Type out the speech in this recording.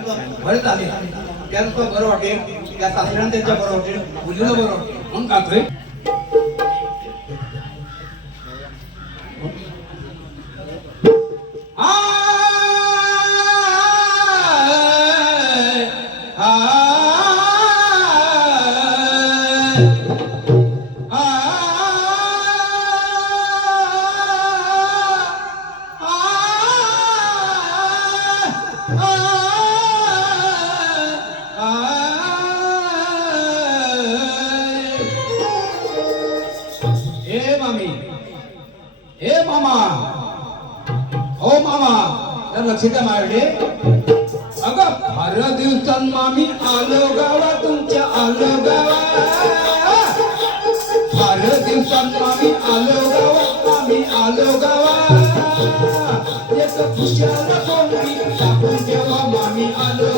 भरत आले त्यात तो बरं वाटेल त्या सासऱ्यानं त्यांच्या बरं वाटेल मुलीला बरं वाटेल म्हणून गातोय हे मामी. हे मामा. हो मामा. तर लक्ष द्या माझ्याकडे अगं फार दिवसां मामी आलो गावा तुमच्या आलो गावा फार दिवसां मामी आलो गावा मामी आलो गावा एक खुशाल कोणी टाकून जेव्हा मामी आलो